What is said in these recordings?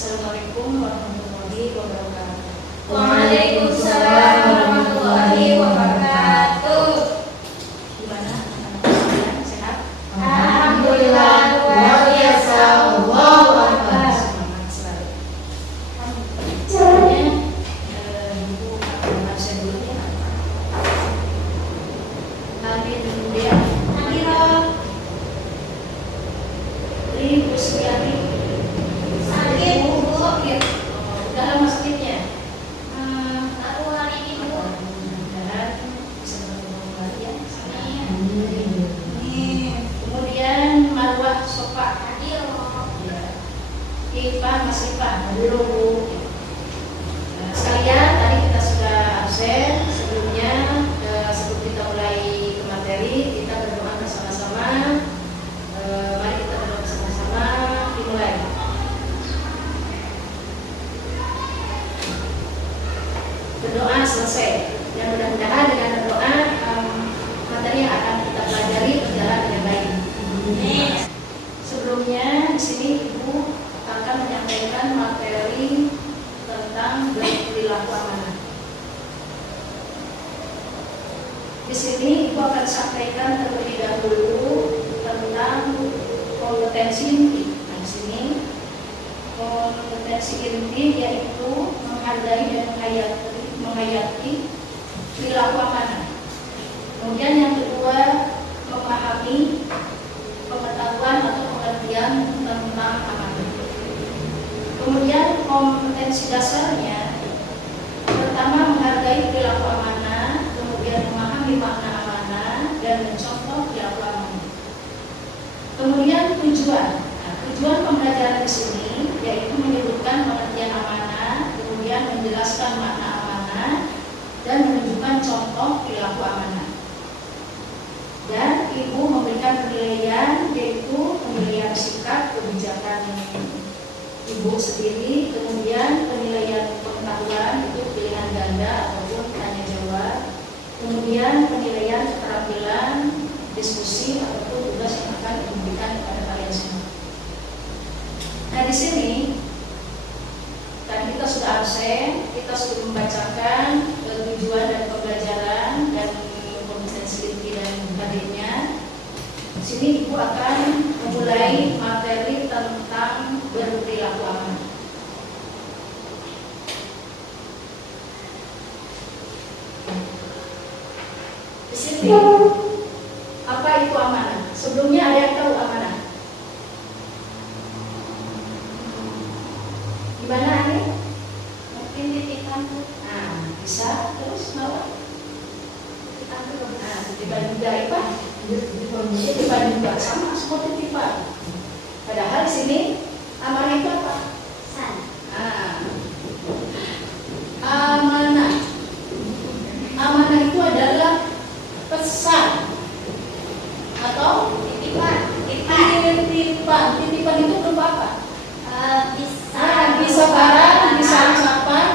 Assalamualaikum warahmatullahi wabarakatuh. Waalaikumsalam warahmatullahi wabarakatuh. Gimana anak-anak sekalian, sehat? Alhamdulillah luar biasa. Allahu Akbar. Semangat selalu. Caranya Ibu akan absen dulu ya. Amin dulu ya. Amirah, Ibu Suryani. sakit Bu. Udah lama sakitnya? Aku hari ini Bu. Mudah-mudahan bisa bertemu kembali ya. Nih, Kemudian Marwah Sofa. hadir. Ya. Ipa Mas Ipa dulu Bu. Sekalian tadi kita sudah absen. Sebelumnya sebelum kita mulai ke materi, kita berdoa bersama-sama. Mari kita berdoa bersama-sama. Dimulai. Berdoa selesai. Dan mudah-mudahan dengan berdoa materi yang akan kita pelajari berjalan dengan baik. Sebelumnya di sini Ibu akan menyampaikan materi tentang berperilaku amanah. Di sini Ibu akan sampaikan terlebih dahulu tentang kompetensi inti. Nah, di sini kompetensi inti yaitu menghargai dan menghayati perilaku amanah. Kemudian yang kedua, memahami pengetahuan atau pengertian tentang amanah. Kemudian kompetensi dasarnya, pertama menghargai perilaku amanah, kemudian memahami makna amanah dan mencontoh perilaku amanah. Kemudian tujuan. Nah, tujuan pembelajaran di sini yaitu menyebutkan pengertian amanah, kemudian menjelaskan makna amanah dan menunjukkan contoh perilaku amanah. Dan Ibu memberikan penilaian yaitu penilaian sikap kebijakan Ibu sendiri, kemudian penilaian pengetahuan itu pilihan ganda ataupun tanya jawab, kemudian penilaian keterampilan diskusi ataupun tugas yang akan diberikan kepada kalian semua. Nah, di sini tadi kita sudah absen, kita sudah membacakan tujuan dan pembelajaran dan kompetensi inti dan hadirnya. Di sini Ibu akan memulai materi tentang berperilaku amanah. Di sini apa itu amanah? Sebelumnya ada yang tahu amanah? Gimana ini? Mungkin titipan Bu. Nah, bisa terus bawa. Titipan dulu. Nah, titipan juga Ipa. Titipan juga sama semua titipan. Padahal di sini amanah itu apa? San. Nah, amanah. Amanah itu adalah pesan atau Titipan. titipan. Titipan itu berupa apa? Bisa. Bisa barang, bisa ucapan.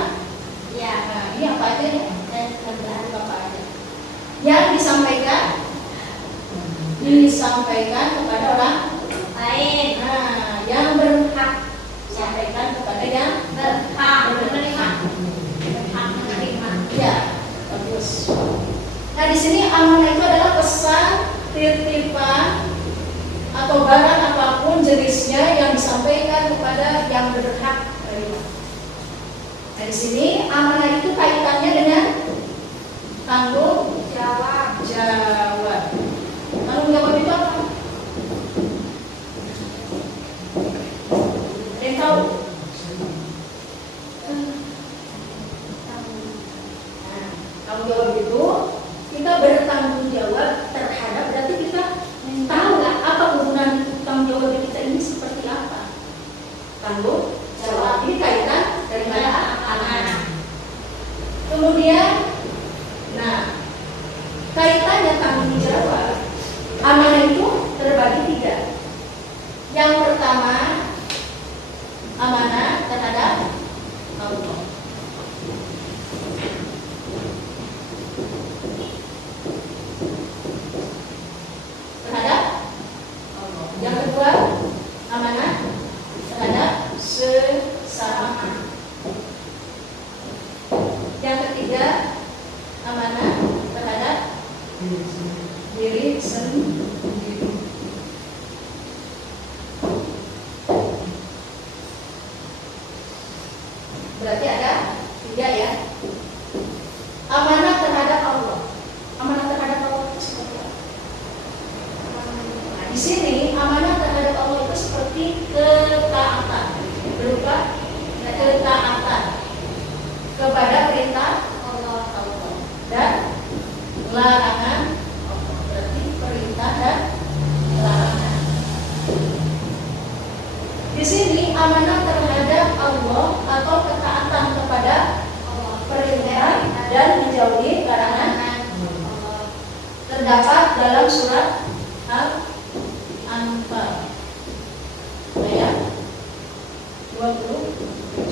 Ya. Nah, ini apa aja ya? Dan kerjaan. Apa aja? Yang disampaikan kepada orang Lain. nah, yang berhak sampaikan kepada yang Berhak menerima. Berhak menerima. ya, bagus. Nah, di sini amanah itu adalah pesan, titipan atau barang apapun jenisnya yang disampaikan kepada yang berhak menerima. Nah, di sini amanah itu kaitannya dengan tanggung Jawab. jawab. Tanggung jawab itu apa? Ada yang tahu? Nah, tanggung jawab itu kita bertanggung jawab terhadap, berarti kita tahu nggak apa hubungan tanggung jawab kita ini seperti apa? Tanggung jawab ini kaitan daripada amanah. Kemudian, nah, kaitannya tanggung jawab amanah itu terbagi tiga. Yang pertama, amanah terhadap Allah. Terhadap Allah. Yang kedua, amanah terhadap sesama. amanah terhadap diri sendiri. Berarti ada 3 ya. Amanah terhadap Allah. Amanah terhadap Allah itu seperti apa? Nah, di sini amanah terhadap Allah itu seperti ketaatan, berupa ketaatan kepada perintah Allah dan larangan Allah. Berarti perintah dan larangan. Di sini amanah terhadap Allah atau ketaatan kepada perintah dan menjauhi larangan terdapat dalam surat Al-Anfal ayat 27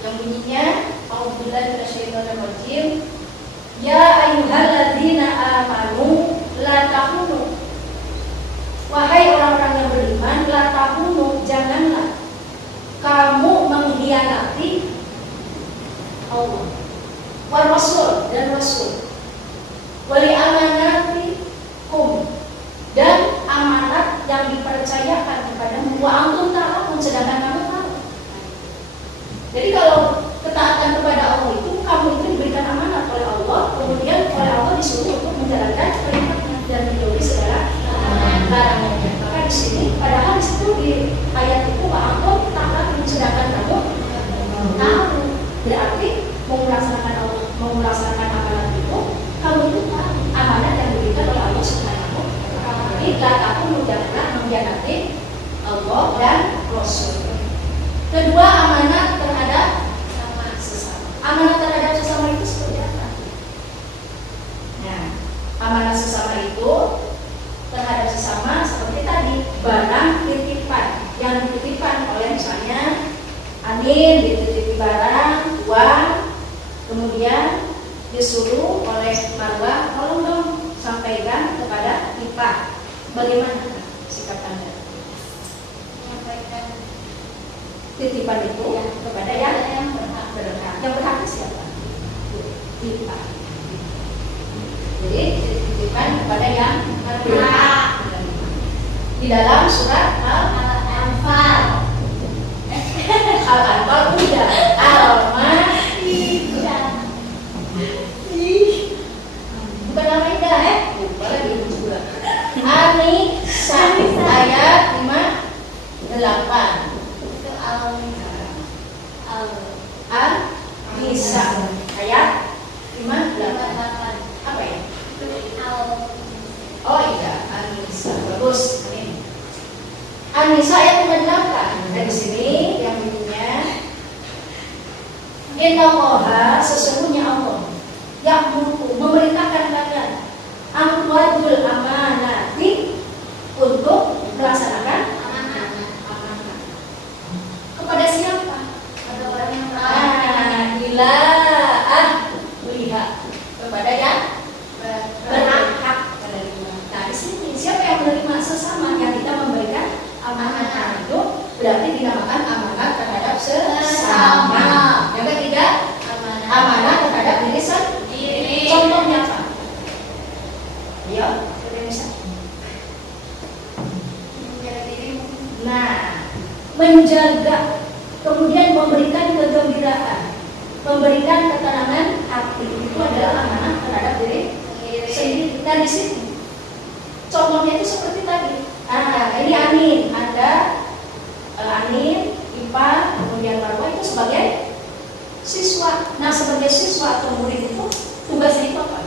yang bunyinya A'udzubillahi minasyaitonirrajim ya ayyuhalladzina amanu la tahunu. Wahai orang-orang yang beriman, la tahunu, janganlah kamu mengkhianati Allah wa rasul dan rasul wali amanatikum dan amanat yang dipercayakan kepadamu wa antum ta'lamun, sedangkan kamu tahu. Jadi kalau ketaatan kepada Allah itu kamu itu diberikan amanat oleh Allah, kemudian oleh Allah disuruh untuk menjalankan perintahnya dan menjauhi segala larangannya. Maka di sini padahal di situ di ayat itu wa antum ta'lamun, sedangkan kamu tahu. Berarti mau melaksanakan amanat itu kamu itu tahu amanat yang diberikan oleh Allah Subhanahu wa taala. Bila kamu janganlah mengkhianati Allah dan Rasul. Kedua, amanat terhadap sesama. Amanat terhadap sesama itu seperti apa? Nah, amanat sesama itu terhadap sesama seperti tadi, barang titipan yang dititipkan oleh misalnya Amin dititipi barang, uang, kemudian disuruh oleh Marwah, tolong dong sampaikan kepada Ipa. Bagaimana sikap Anda? Menyampaikan Titipan itu kepada yang berhak. Yang berhak siapa? Ipa. Jadi titipan kepada yang berhak. Di dalam surat Al-Anfal. Al-Anfal udah, bukan Al-Maidah lupa lagi juga. An-Nisa ayat 58. itu An-Nisa ayat 58. Apa ya? Oh iya, An-Nisa. Bagus. An-Nisa ayat 58. Dari sini yang bunyinya Innallaha, sesungguhnya Allah yang memerintahkan kalian amwadul amanati untuk melaksanakan amanah. Kepada siapa? pada orang yang berhak. Ila lihat kepada yang berhak menerima. Nah di sini siapa yang menerima sesama yang kita memberikan amanah itu berarti dinamakan amanah terhadap sesama. Yang ketiga, amanah terhadap diri sendiri. Contohnya apa? Ayo, kita bisa. Menjaga dirimu. Nah, menjaga, kemudian memberikan kegembiraan, memberikan ketenangan hati itu adalah amanah terhadap diri sendiri. Nah di sini, contohnya itu seperti tadi. Ini Amin, ada Amin, Ipa, kemudian Marwah itu sebagai siswa. Nah sebagai siswa atau murid itu tugasnya itu apa?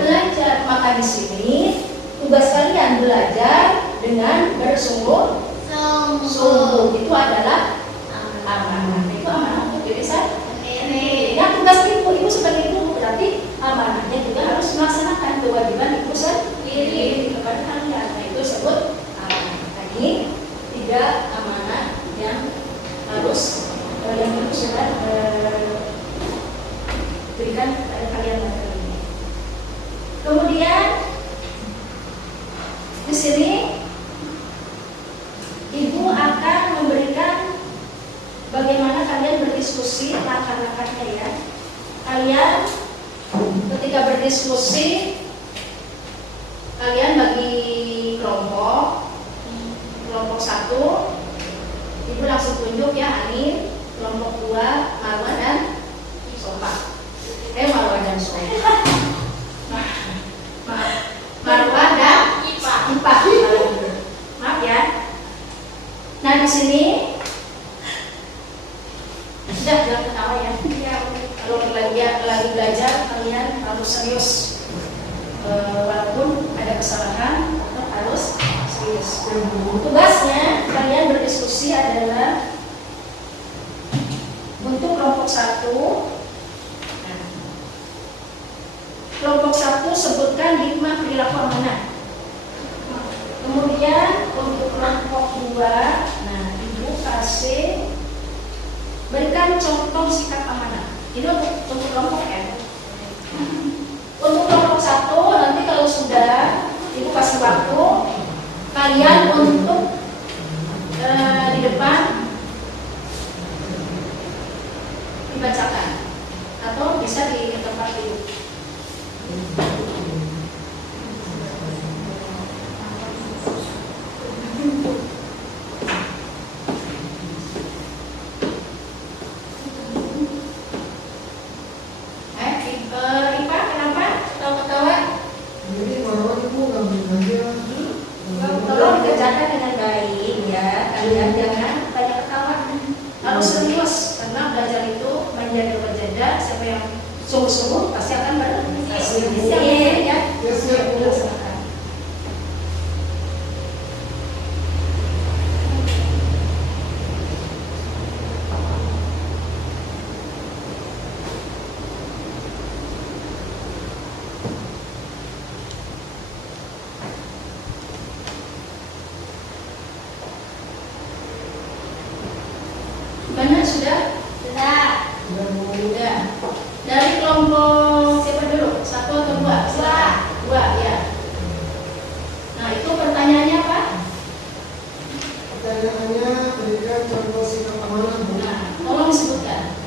Belajar. Maka di sini tugas kalian belajar dengan bersungguh-sungguh. Itu adalah amanah. Itu amanah untuk diri sendiri. Yang tugas ibu sebagai ibu berarti amanahnya juga harus melaksanakan kewajiban ibu sendiri kepada kalian. Nah itu disebut amanah. Tadi 3 amanah yang harus sudah berikan kepada kalian materi ini. Kemudian di sini ibu akan memberikan bagaimana kalian berdiskusi langkah-langkahnya ya. kalian ketika berdiskusi, kalian bagi kelompok satu, ibu langsung tunjuk ya, Ani. Kelompok 2, Marwa dan Sofa. Marwa dan Sofa. Marwa dan Ipa. Maaf ya. Nah di sini sudah jangan ketawa ya. Kalau lagi belajar kalian harus serius. Walaupun ada kesalahan, tetap harus serius. Tugasnya kalian berdiskusi adalah untuk kelompok 1. Nah, kelompok 1 sebutkan hikmah perilaku amanah. Kemudian untuk kelompok 2, nah ibu kasih berikan contoh sikap amanah. Ini untuk kelompok ya. Untuk kelompok 1 nanti kalau sudah ibu kasih waktu kalian untuk di depan dibacakan atau bisa di tempat duduk. Ipa, kenapa? Ketawa-ketawa? Tolong dikerjakan dengan baik ya. Kalian jangan banyak ketawa. Harus serius karena belajar itu menjadi berjeda. Siapa yang sungguh-sungguh pasti akan berhasil. Ya. Silakan. Mana sudah? Sudah. Dari kelompok siapa dulu? 1 atau 2? 2 ya. Nah itu pertanyaannya apa? Pertanyaannya berikan contoh sikap amanah. Nah, tolong disebutkan.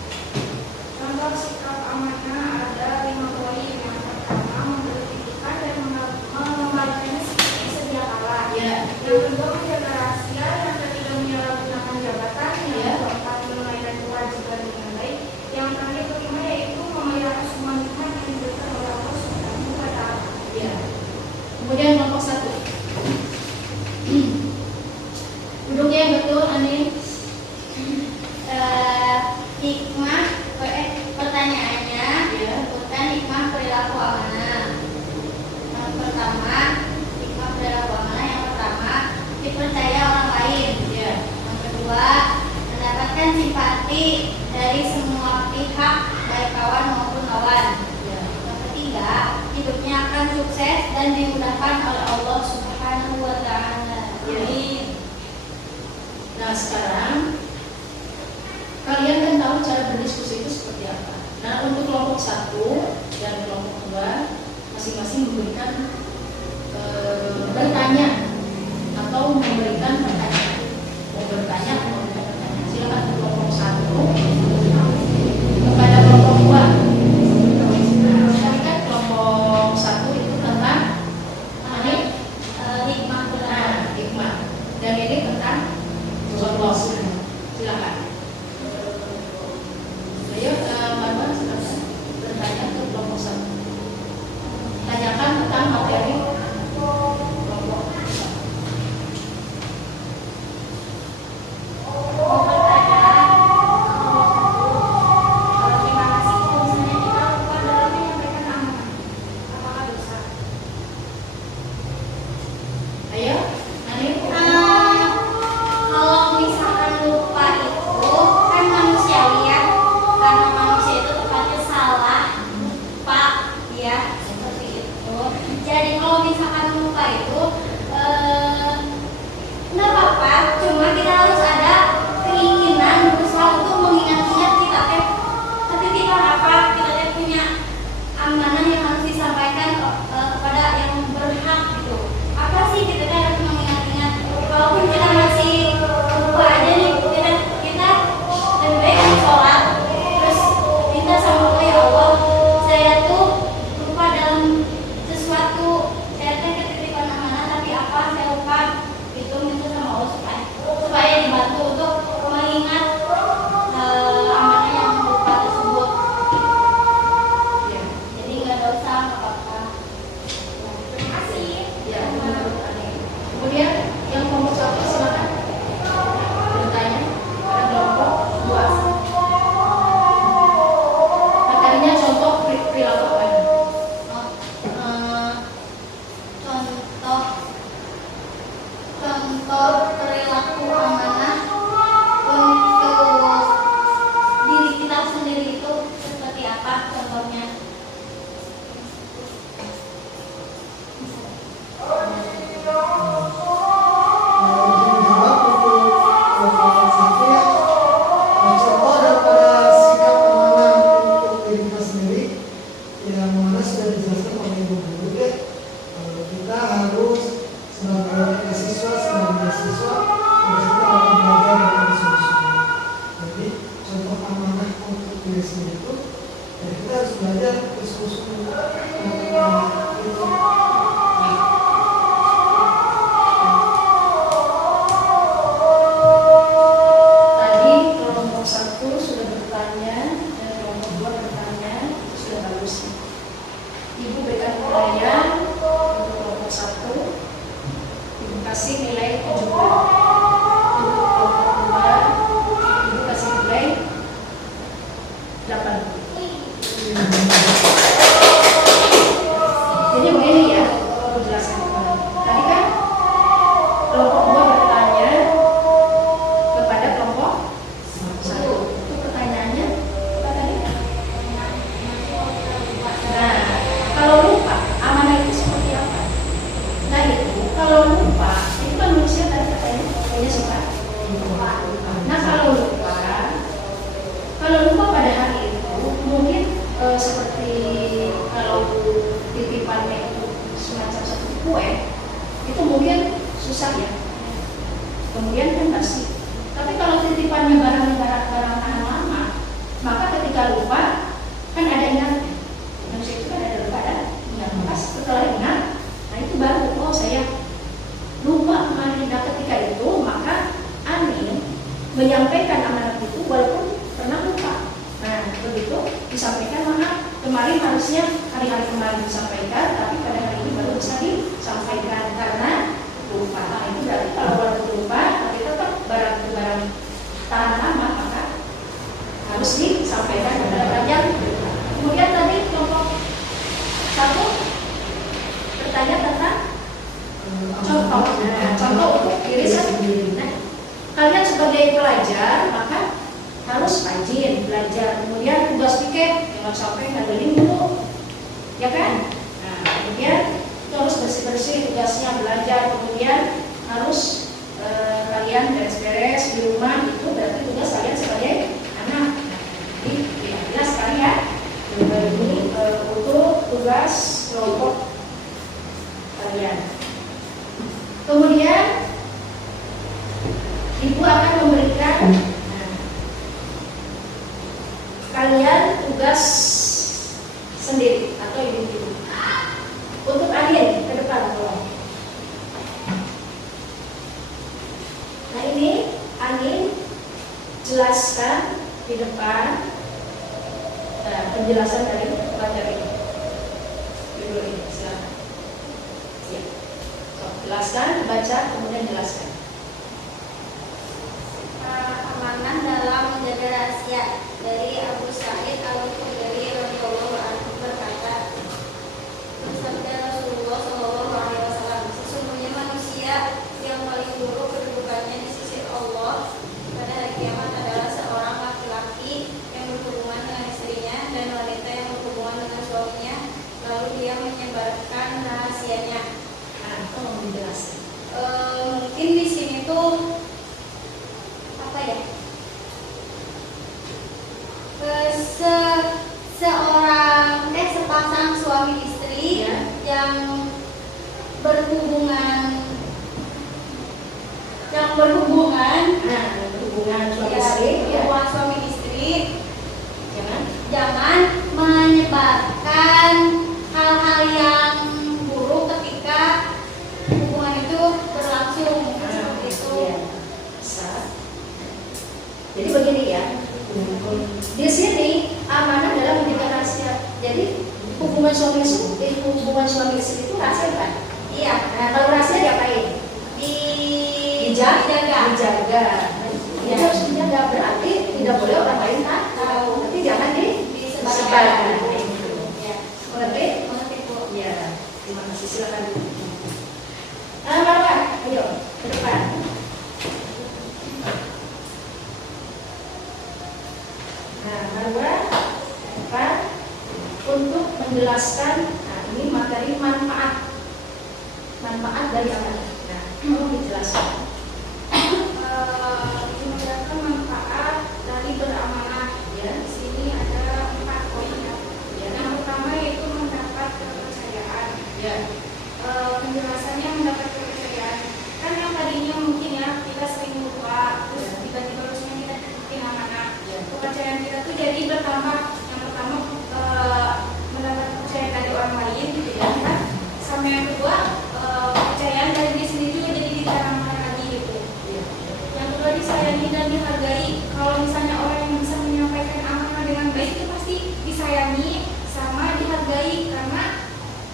Contoh sikap amanah ada 5 poin. Yang pertama, memperhatikan dan mengembalikan sedia kala. Ya. Yang kedua, menjaga rahasia. Yang ketiga, menyalahgunakan jabatan. Yang Ya. keempat, menunaikan kewajiban dengan baik. Yang terakhir kelima yaitu memelihara semua nikmat yang diberikan oleh Allah Subhanahu wa Ta'ala. Ya. Kemudian kelompok 1. Duduknya yang betul, Ani. Hikmah pertanyaannya Ya. bukan hikmah perilaku amanah. Yang pertama, hikmah perilaku amanah yang pertama dipercaya orang lain. Ya. Yang kedua, mendapatkan simpati dari semua pihak baik kawan maupun lawan. Ya. Yang ketiga, hidupnya akan sukses dan dimudahkan oleh Allah Subhanahu wa Ta'ala. Ya. Amin. Nah sekarang kalian kan tahu cara berdiskusi itu seperti apa. Nah untuk kelompok 1 dan kelompok 2 masing-masing memberikan bertanya atau memberikan pertanyaan. Mau bertanya atau memberikan pertanyaan. Silakan kelompok 1 kepada kelompok 2. Tadi kan kelompok 1 itu tentang Hikmah hikmah. Dan ini tentang contoh. Silakan. Ayo, Marwan, silakan bertanya ke kelompok 1. Tanyakan tentang materi kelompok 1. sendiri itu, ya kita harus belajar bersungguh-sungguh. Tadi kelompok 1 sudah bertanya dan kelompok 2 bertanya, sudah bagus. Ibu berikan penilaian untuk kelompok 1. Ibu kasih nilai 7. Untuk kelompok 2, Ibu kasih nilai 8. Jadi begini ya, aku jelaskan kembali. Tadi kan kelompok 2 bertanya kepada kelompok 1. Itu pertanyaannya apa tadi? Nah, kalau lupa, amanah itu seperti apa? Nah itu, kalau lupa, itu kan manusia tadi katanya punya sifat lupa. Nah kalau lupa pada hari itu, mungkin seperti kalau titipannya itu semacam satu kue, itu mungkin susah ya. Kemudian kan basi. Tapi kalau titipannya barang tahan lama, maka ketika lupa kan ada ingatnya. Manusia itu kan ada lupa dan ingat. Maka setelah ingat, nah itu baru oh saya lupa kemarin. Nah ketika itu maka Amin menyampaikan amanat itu walaupun pernah lupa. Nah begitu disampaikan, maaf kemarin harusnya hari-hari kemarin disampaikan, tapi pada hari ini baru bisa disampaikan karena lupa. Nah itu berarti kalau walaupun lupa tapi tetap barang tahan lama, maka harus disampaikan pada orang yang lupa. Kemudian tadi kelompok 1 bertanya tentang contoh. Nah, contoh untuk diri sendiri. Nah, kalian sebagai pelajar maka harus rajin belajar. Kemudian tugas piket jangan sampai ngandelin dulu, ya kan? Nah, kemudian terus bersih-bersih tugasnya belajar. Kemudian harus kalian beres-beres di rumah, itu berarti tugas kalian sebagai anak. Nah, jadi tidak jelas sekali ya. Ini untuk tugas kelompok kalian. Kemudian Ibu akan memberikan kalian tugas sendiri atau individu. Untuk Anin ke depan tolong. Nah ini Anin jelaskan di depan penjelasan dari materi judul ini. Silakan. Ya. So, jelaskan, baca, kemudian jelaskan. Amanah dalam menjaga rahasia dari Abu Sa'id Al-Khudri radhiyallahu anhu berkata, bersabda Rasulullah sallallahu alaihi wasallam, sesungguhnya manusia yang paling buruk kedudukannya di sisi Allah pada hari kiamat adalah seorang laki-laki yang berhubungan dengan istrinya dan wanita yang berhubungan dengan suaminya, lalu dia menyebarkan rahasianya. Nah, tolong dijelaskan. Mungkin di sini tuh apa ya? Sepasang suami istri Ya. yang berhubungan Nah, berhubungan suami istri, ya. hubungan suami istri Jangan jangan menyebarkan hal-hal yang buruk ketika hubungan itu berlangsung seperti itu. Iya. Bisa. Jadi begini ya. Di sini amanah dalam menjaga rahasia. Jadi hubungan suami istri itu rahasia kan? Iya. Nah, kalau rahasia diapain? Dijaga. Iya. Itu harus dijaga, berarti tidak boleh orang lain tahu. Tapi jangan disebarkan. Iya. Mengerti? Mengerti, Bu. Iya. Terima kasih. Silakan. Marwah, ayo ke depan. Nah, Marwah, depan untuk menjelaskan. Nah, ini materi manfaat dari amanah. Nah, mau dijelaskan. Menjelaskan manfaat dari beramanah. Ya. Di sini ada 4 poin. Ya. Yang pertama yaitu mendapat kepercayaan. Ya. Penjelasannya mendapat kepercayaan. Kan yang tadinya mungkin ya kita sering lupa, terus tiba-tiba harusnya kita bikin amanah. Ya. Kepercayaan kita tuh jadi bertambah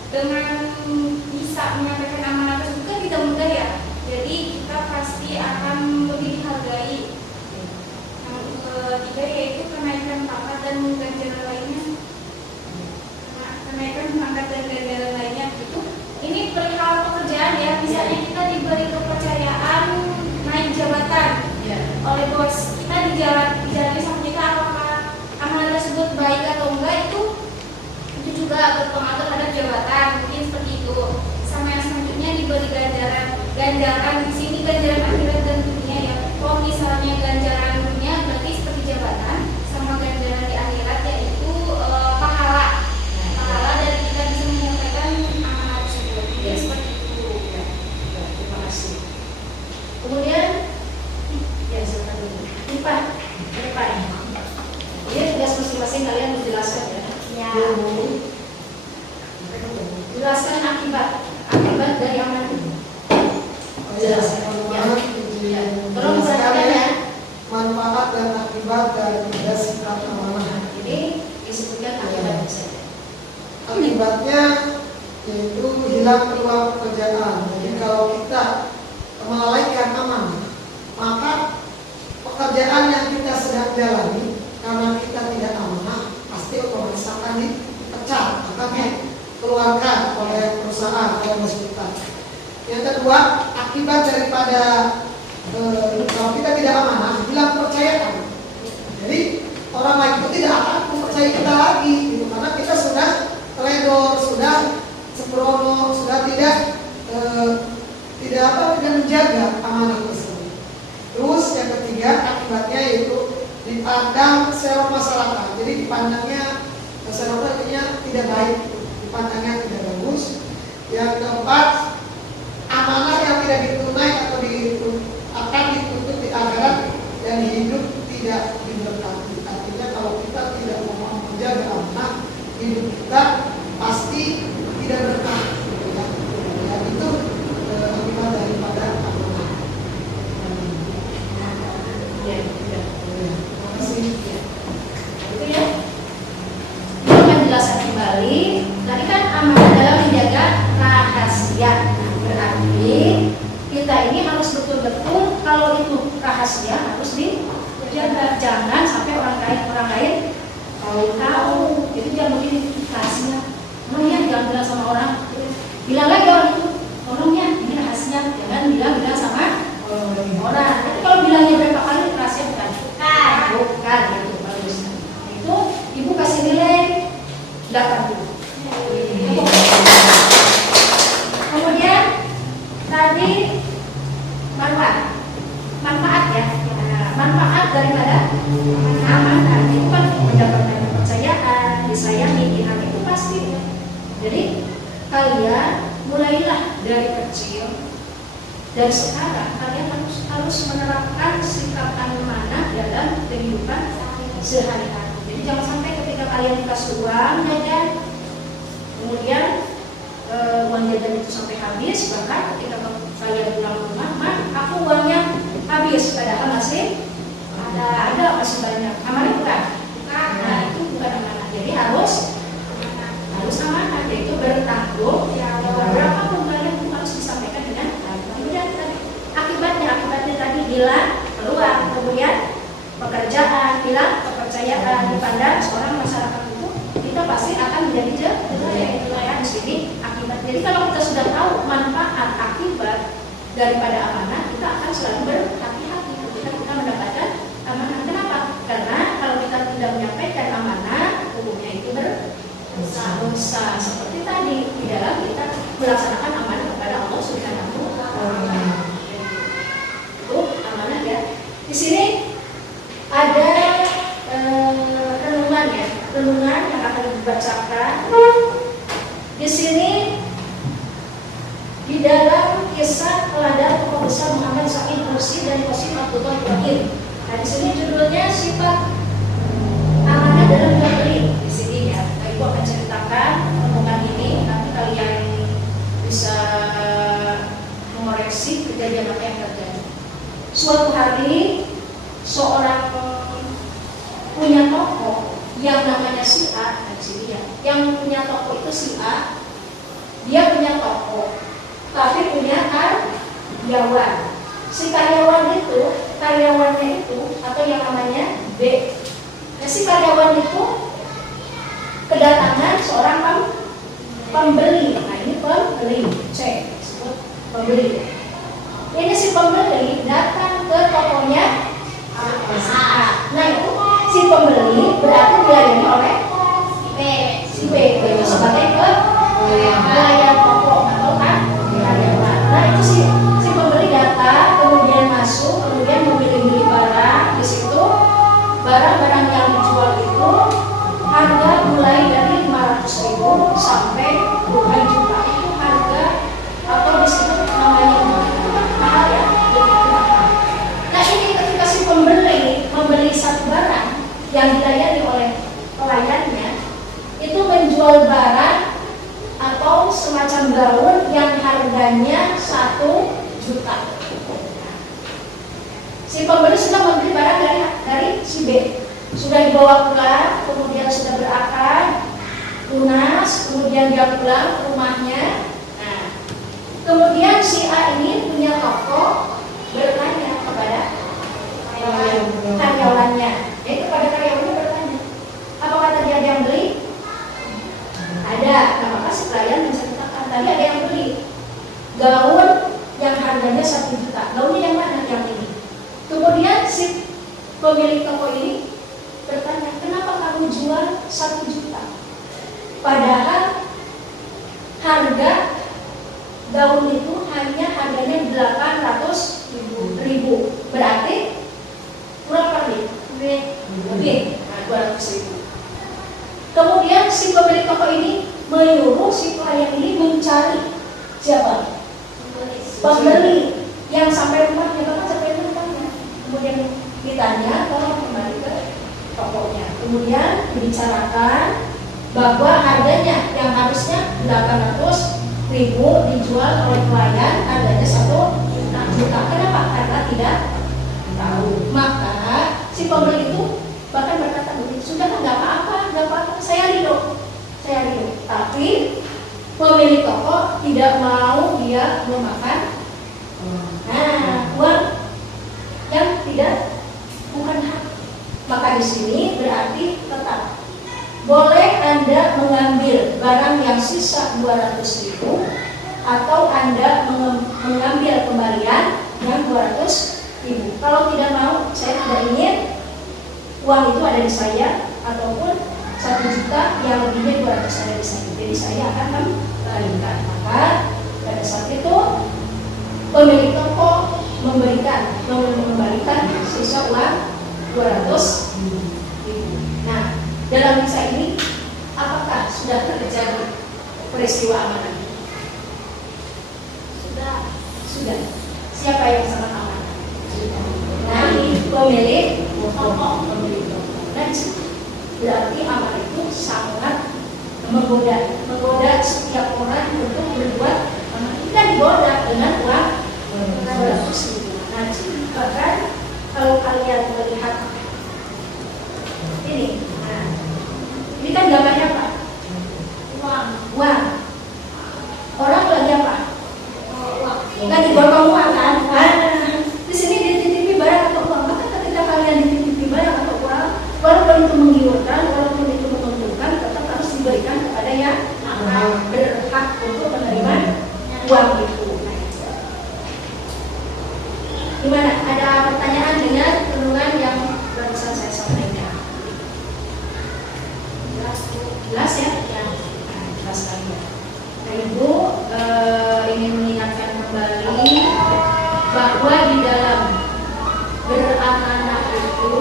dengan bisa menyampaikan amanah tersebut kan tidak mudah ya. Jadi kita pasti akan lebih dihargai. Yang ketiga yaitu kenaikan pangkat dan ganjaran lainnya. Kenaikan pangkat dan ganjaran lainnya itu. Ini perihal pekerjaan ya. Misalnya kita diberi kepercayaan naik jabatan oleh bos, kita dijalani sama kita apakah amanah tersebut baik atau enggak itu juga berpengaruh terhadap jabatan, mungkin seperti itu. Sama yang selanjutnya diberi ganjaran di sini ganjaran akhirat dan dunia ya. Kalau misalnya ganjaran dunia berarti seperti jabatan, sama ganjaran di akhirat yaitu pahala dari kita bisa menyampaikan amanah tersebut. Jadi seperti itu. Ya, terima kasih. Kemudian ya silakan dulu. Pak, ini Pak. Ini tugas masing-masing kalian menjelaskan ya. Ya. Jelaskan akibat dari amanah. Jelaskan. Ya. Tolong perhatikan ya. Manfaat dan akibat dari sikap amanah. Ini disebutkan akibatnya saja. Akibatnya yaitu hilang peluang pekerjaan. Jadi kalau kita melalaikan amanah, maka pekerjaan yang kita sedang jalani karena kita tidak amanah pasti otomatis akan dipecat, akan dikeluarkan oleh perusahaan, oleh bos kita. Yang kedua, akibat daripada kalau kita tidak amanah, hilang kepercayaan. Jadi orang lain itu tidak akan mempercayai kita lagi, gitu. Karena kita sudah teledor, sudah sembrono, sudah tidak menjaga amanah tersebut. Terus yang ketiga, akibatnya yaitu dipandang secara masyarakat. Jadi dipandangnya masyarakatnya tidak baik, dipandangnya tidak bagus. Yang keempat, amanah yang tidak ditunai atau akan dituntut di akhirat dan hidup tidak diberkati. Artinya kalau kita tidak mau menjaga amanah, hidup kita pasti tidak berkah. Ya, itu akibat daripada amanah. Ya, ya. Terima kasih. Itu ya. Ini akan jelaskan kembali. Tadi kan amanah dalam menjaga rahasia. Berarti kita ini harus betul-betul kalau itu rahasia harus dijaga. Jangan sampai orang lain tahu. Itu jangan begini rahasia. Orangnya jangan bilang sama orang. Bilang lagi orang itu orangnya ini rahasia. Jangan bilang sama orang. Tapi kalau bilangnya berapa kali rahasia bukan? Bukan itu bagus. Itu ibu kasih nilai 80. Kemudian tadi manfaat ya. Manfaat daripada amanah itu kan mendapatkan kepercayaan, disayangi, dihati itu pasti. Jadi kalian mulailah dari kecil. Dan sekarang kalian harus menerapkan sikap amanah dalam kehidupan sehari-hari. Jadi jangan sampai ketika kalian dikasih uang jajan, kemudian uang jajan itu sampai habis, bahkan ketika kalian pulang ke rumah, "Ma, aku uangnya habis," padahal masih ada masih banyak. Amanah bukan? Nah, itu bukan amanah. Jadi harus amanah, yaitu bertanggung jawab. Berapa kalian itu harus disampaikan dengan kemudian akibatnya tadi hilang peluang, kemudian pekerjaan, hilang kepercayaan, dipandang seorang masyarakat itu kita pasti akan menjadi jelek di sini akibat. Jadi kalau kita sudah tahu manfaat akibat daripada amanah, kita akan selalu berhati-hati ketika kita mendapatkan amanah. Kenapa? Karena kalau kita tidak menyampaikan amanah, hukumnya itu berdosa. Seperti tadi di dalam kita melaksanakan amanah kepada Allah Subhanahu wa Ta'ala. Itu amanah ya. Di sini ada renungan yang akan dibacakan. Di sini di dalam kisah teladan tokoh besar Muhammad Sa'id Nursi dan Qasim Abdullah Ibrahim. Nah, di sini judulnya sifat amanah dalam jual beli. Di sini ya, Ibu akan ceritakan renungan ini. Nanti kalian bisa mengoreksi kejadian apa yang terjadi. Suatu hari seorang punya toko yang namanya si A, di sini ya. Yang punya toko itu si A dia punya toko, tapi punya karyawan. Si karyawannya itu atau yang namanya B. Nah, si karyawan itu kedatangan seorang pembeli. Nah, ini pembeli, C disebut pembeli. Ini si pembeli datang ke tokonya A. Nah, itu si pembeli berarti dilayani oleh si B itu sebagai pelayan toko atau karyawan. Nah, itu si pembeli datang, kemudian masuk, kemudian memilih-milih barang. Di situ barang-barang yang dijual itu harga mulai dari 500.000 sampai puluhan juta. Itu harga atau disebut namanya mahal ya, lebih mahal. Nah, ini ketika si pembeli membeli satu barang yang dilayani oleh pelayannya, itu menjual barang atau semacam gaun yang harganya 1 juta. Si pembeli sudah membeli barang dari si B, sudah dibawa pulang, kemudian sudah berakar, lunas, kemudian dia pulang ke rumahnya. Nah, kemudian si A ini punya toko, bertanya kepada karyawannya, yaitu kepada karyawannya bertanya, apa kata dia ada yang beli? Ada. Nah, maka si pelayan menceritakan tadi ada yang beli gaun yang harganya 1 juta. Gaunnya yang mana? Yang ini. Kemudian si pemilik toko ini bertanya, kenapa kamu jual 1 juta? Padahal harga gaun itu hanya harganya 800.000. Berarti berapa nih? Lebih. Nah, 200.000. Kemudian si pemilik toko ini menyuruh si pelayan ini mencari siapa? Pembeli yang sampai rumahnya, bahkan sampai rumahnya. Kemudian ditanya, tolong kembali ke tokonya. Kemudian dibicarakan bahwa harganya yang harusnya 800.000 dijual oleh pelayan harganya 1 juta. Kenapa? Karena tidak tahu. Maka si pembeli itu bahkan berkata begini, sudah nggak apa-apa, saya ridho. Tapi pemilik toko tidak mau dia memakan uang yang bukan hak. Maka di sini berarti tetap boleh Anda mengambil barang yang sisa 200.000 atau Anda mengambil kembalian yang 200.000. Kalau tidak mau, saya tidak ingin uang itu ada di saya, ataupun 1 juta yang lebihnya 200 ada di saya. Jadi saya akan kembalikan. Maka pada saat itu pemilik toko mengembalikan sisa uang 200.000. Nah, dalam kisah ini apakah sudah terjadi peristiwa amanah? Sudah. Siapa yang sangat amanah? Nah, pemilik toko. Nah, berarti amal itu sangat menggoda setiap orang untuk berbuat amal. Kita digoda dengan uang 200.000. Nah, bahkan kalau kalian melihat ini, nah, ini kan gambarnya apa? Uang. Orang lagi apa? Lagi borong uang kan? Di sini dititipi barang atau uang. Maka ketika kalian dititipi barang atau uang, walaupun itu menggiurkan, walaupun itu menguntungkan, tetap harus diberikan kepada yang berhak untuk menerima uang itu. Gimana? Ada pertanyaan dengan renungan yang barusan saya sampaikan? Jelas ya? Jelas sekali ya. Nah, Ibu ingin mengingatkan kembali bahwa di dalam beramanah itu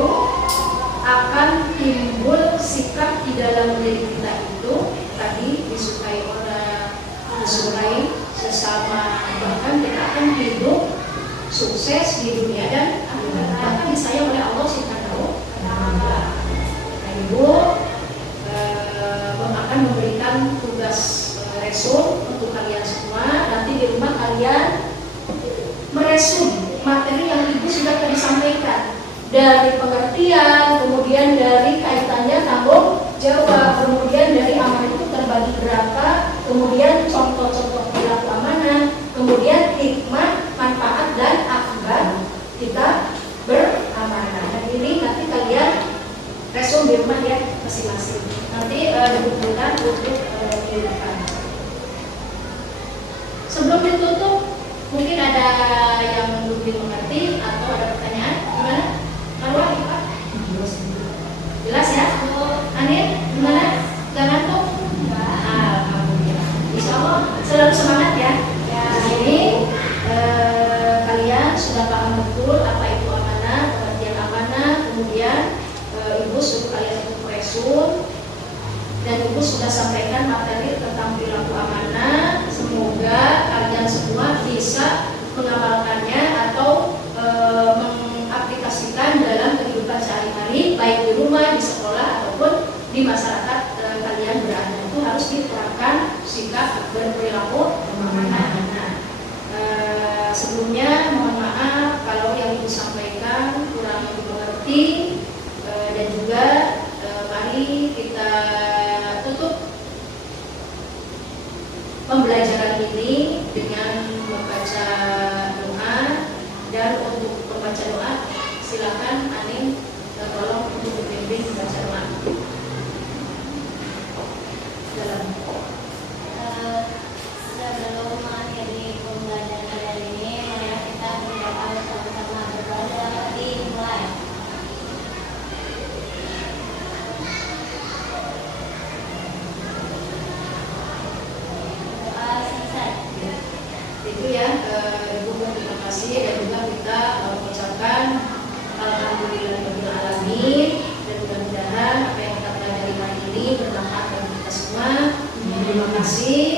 akan timbul sikap di dalam diri kita itu tadi disukai orang, disukai sesama, bahkan kita akan hidup sukses di dunia dan akhirat, bahkan disayang oleh Allah Subhanahu wa Ta'ala. Nah, Ibu akan memberikan tugas resum untuk kalian semua. Nanti di rumah kalian meresum materi yang Ibu sudah tadi sampaikan, dari pengertian, kemudian dari kaitannya tanggung jawab, kemudian dari amal itu terbagi berapa, kemudian contoh-contoh perilaku amanah, kemudian hikmah, manfaat dan akibat kita beramanah. Dan ini nanti kalian resume di rumah ya masing-masing. Nanti dikumpulkan untuk dihidupkan. Sebelum ditutup, mungkin ada yang belum dimengerti atau ada pertanyaan? Gimana? Marwah, Pak? Jelas ya? Anir, gimana? Gak ngantuk? Alhamdulillah. Insya Allah selalu semangat ya. Di sini kalian sudah paham betul apa itu amanah, pengertian amanah, kemudian Ibu suruh kalian untuk resume dan Ibu sudah sampaikan materi tentang perilaku amanah. Semoga kalian semua bisa mengamalkannya atau mengaplikasikan dalam kehidupan sehari-hari, baik di rumah, di sekolah ataupun di masyarakat kalian berada. Itu harus diterapkan sikap berperilaku amanah. Sebelumnya mohon maaf kalau yang Ibu sampaikan kurang dimengerti, dan juga mari kita tutup pembelajaran ini dengan membaca doa. Dan untuk membaca doa silakan Aning tolong untuk membimbing membaca doa. Sebelum mengakhiri pembelajaran hari ini, mari kita berdoa bersama-sama. Berdoa dimulai. Doa selesai. Itu ya, Ibu terima kasih dan juga kita mengucapkan alhamdulillahirabbil alamin, dan mudah-mudahan apa yang kita pelajari hari ini bermanfaat bagi kita semua. Terima kasih.